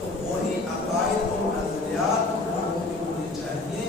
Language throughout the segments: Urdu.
تو وہی عقائد اور نظریات لوگوں کے ہونے چاہیے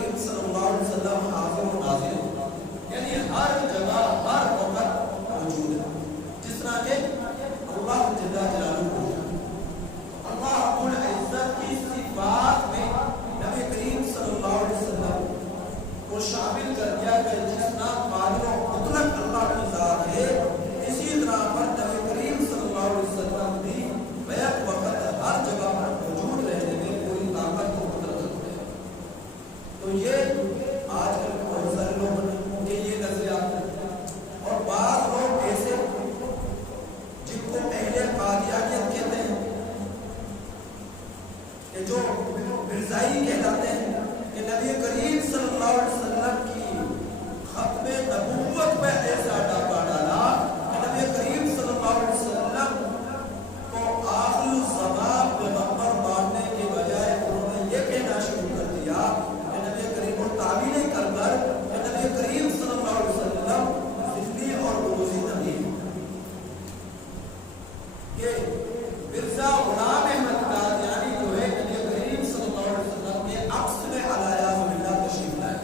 کریم صلی اللہ علیہ وسلم حاضر و ناظر ہے، یعنی ہر جگہ ہر وقت موجود ہے، جس طرح کہ اللہ جل جلالہ اللہ رب العزت کی صفات میں نبی کریم صلی اللہ علیہ وسلم کو شامل کر دیا کہ جس طرح قادر و مطلق اللہ کی ذات ہے، اسی طرح پر نبی کریم صلی اللہ علیہ وسلم بھی بیک وقت ہر جگہ پر موجود رہنے میں کوئی طاقت و قدرت رکھتے ہیں۔ تو یہ آج کل بہت سارے لوگ کے یہ نظریات ہیں، اور بعض لوگ ایسے جن کو اہل قادیانیت کہتے ہیں کہ جو مرزائی کہلاتے ہیں کہ نبی کریم صلی اللہ علیہ وسلم کی ختم نبوت میں ایسا ڈاکہ ڈالا کہ نبی کریم صلی اللہ علیہ وسلم کو آخری الزمان پیغمبر ماننے کے بجائے انہوں نے یہ کہنا شروع کر دیا کہ نبی کریم کو تعبیر نہیں کر کر کہ نبی کریم صلی اللہ علیہ وسلم ذکری اور عروضی نبی کہ مرزا غلام احمد قادیانی جو ہے نبی کریم صلی اللہ علیہ وسلم کے عکس میں علیہ باللہ تشریف لائے،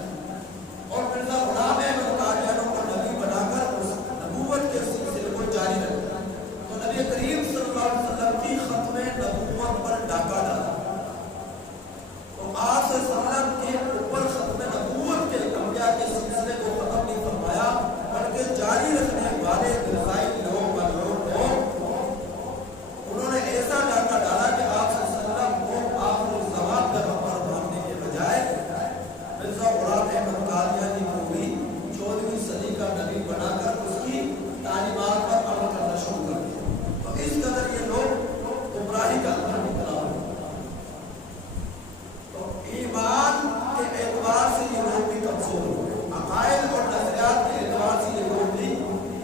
اور مرزا غلام احمد قادیانی کو نبی بنا کر اس نبوت کے سلسلے کو جاری رکھا، تو نبی کریم صلی اللہ علیہ وسلم کی ختم نبوت پر ڈاکہ ڈالا، تو آپ صلی اللہ علیہ وسلم کے اوپر ختم نبوت کے انبیاء کے سلسلے کو ختم نہیں فرمایا بلکہ جاری رکھنے والے مرزائی لوگ انہوں نے ایسا ڈاکہ ڈالا کہ آپ صلی اللہ علیہ وسلم کو آخر الزمان پیغمبر ماننے کے بجائے مرزا غلام احمد قادیانی کو بھی 14ویں صدی کا نبی بنا کر اس کی تعلیمات پر عمل کرنا شروع کر دیا۔ تو اس قدر یہ لوگ گمراہی کا مبتلا ہوئے، تو ایمان کے اعتبار سے یہ لوگ بھی کمزور ہوئے، عقائد اور نظریات کے اعتبار سے یہ لوگ بھی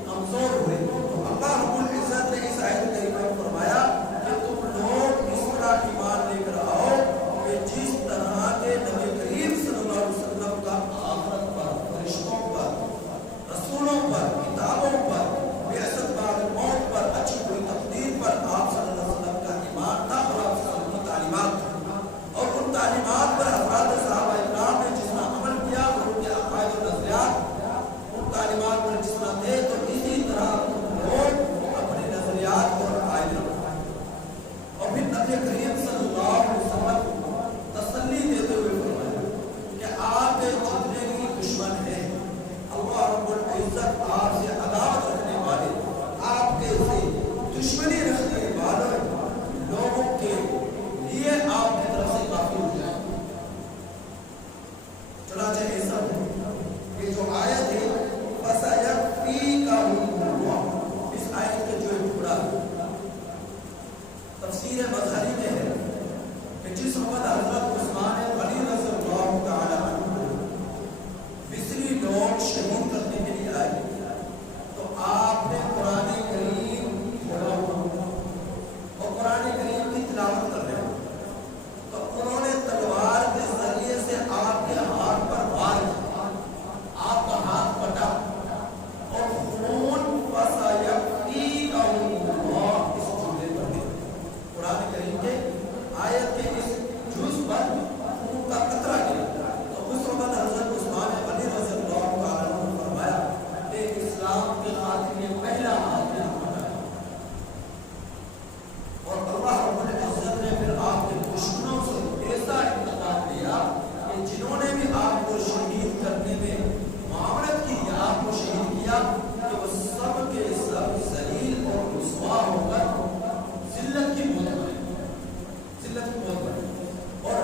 کمزور ہوئے۔ تو اللہ رب العزت نے اس آیت کریمہ میں فرمایا کہ تم لوگ اس طرح ایمان لے کر آؤ کہ جس طرح کے نبی کریم صلی اللہ علیہ وسلم کا آخرت پر، فرشتوں پر، رسولوں پر، کتابوں پر، بعثت بعد موت پر، اچھی بری تقدیر پر آپ صلی اللہ علیہ وسلم کا ایمان تھا، اور آپ صلی اللہ علیہ وسلم کی تعلیمات تھی، اور ان تعلیمات پر حضرات صحابہ اکرام نے جس طرح عمل کیا اور ان کے عقائد و نظریات ان تعلیمات پر جس طرح تھے، تو اسی طرح لوگ اپنے نظریات اور عقائد رکھتے ہیں۔ اور پھر نبی کریم صلی اللہ علیہ وسلم تسلی دیتے ہوئے فرمایا کہ آپ کے جتنے بھی دشمن ہیں، اللہ رب العزت آپ سے عداوت رکھنے والے، آپ کے سے دشمنی رکھنے والے لوگوں کے لیے آپ کی طرف سے کافی ہو جائے۔ چنانچہ ایسا ہو یہ جو آیت ہے فَسَيَكْفِيكَهُمُ اللَّهُ، اس آیت کے جو ایک ٹکڑا تفسیر مظہری میں ہے کہ جس وقت حضرت عثمان غنی رضی اللہ تعالی عنہ مصری لوگ شہید کرنے کے لیے آئے، تو آپ نے قرآن کریم کھولا ہوا اور قرآن کریم کی تلاوت کر رہے ہو، تو انہوں نے تلوار کے ذریعے سے آپ کے ہاتھ پر وار کیا، آپ کا ہاتھ کٹا اور خون فَسَيَكْفِيكَهُمُ اللَّهُ اس جملے پر ہے، قرآن کریم کے آیت کے اس جز پر خون کا قطرہ گرا، تو اس وقت حضرت عثمان غنی رضی اللہ تعالیٰ عنہ نے فرمایا کہ اسلام کے خاطر یہ پہلا ہاتھ ہے، اور اللہ رب العزت نے پھر آپ کے دشمنوں سے ایسا انتقام دیا کہ جنہوں نے بھی آپ کو شہید کرنے میں معاونت کی یا آپ کو شہید کیا، کہ وہ سب کے سب ذلیل اور رسوا ہو کر ذلت کی موت مرے، ذلت کی موت مرے۔ اور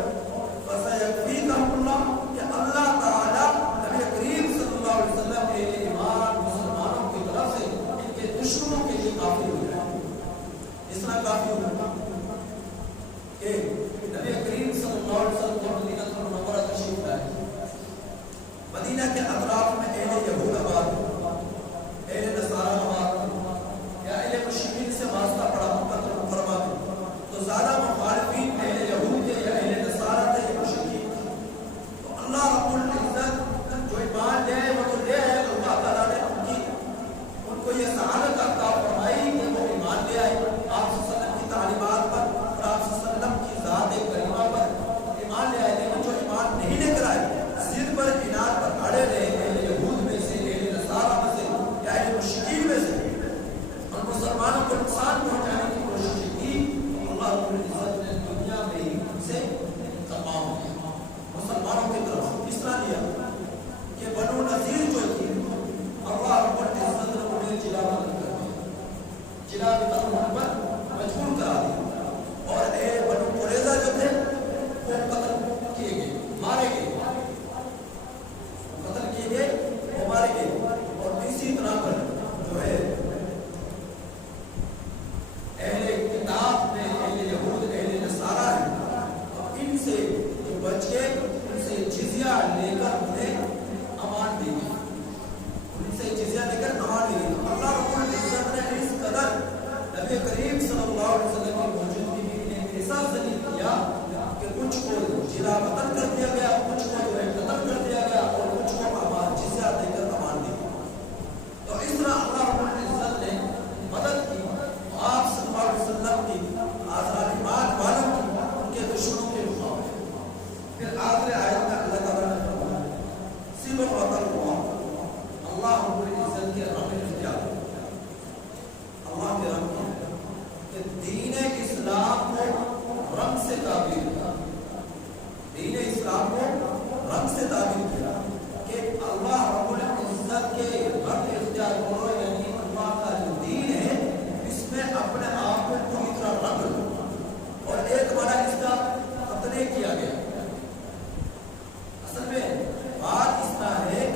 فَسَيَكْفِيكَهُمُ اللَّهُ کہ اللہ تعالیٰ نبی کریم صلی اللہ علیہ وسلم کے ایمان مسلمانوں کی طرف سے ان کے دشمنوں کے لیے کافی ہو جائے، اس طرح کافی ہو جائے کہ نبی کریم صلی اللہ علیہ وسلم کو مدینہ منورہ تشریف لائے، مدینہ کے اطراف میں اہل یہود آباد، اہل نصارہ آباد یا اہل مشرکین سے واسطہ پڑا مکہ مکرمہ میں، تو زیادہ مخالفین اہل یہود کے یا اہل نصارہ تھے یا مشرکین تھے، تو اللہ رب العزت جو ایمان لے آئے وہ تو لے آئے، اللہ تعالیٰ نے ان کو یہ سعادت عطا فرمائی کہ وہ ایمان لے آئے آپ صلی اللہ علیہ وسلم کی تعلیمات پر اور آپ صلی اللہ علیہ وسلم کی ذات کریمہ پر ایمان لے آئے، لیکن جو ایمان نہیں لے کر آئے صبح اللہ رب العزت کے رنگ اختیار اللہ کے رنگ کہ دین اسلام کو رنگ سے تعبیر کیا، دین اسلام کو رنگ سے تعبیر کیا کہ اللہ رب العزت کے رنگ اختیار کرو، یعنی اللہ کا جو دین ہے اس میں اپنے آپ کو پوری طرح رنگ لو۔ اور ایک بڑا اس کا ختنے کیا گیا، اصل میں بات اس کا ہے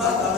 اللہ تعالیٰ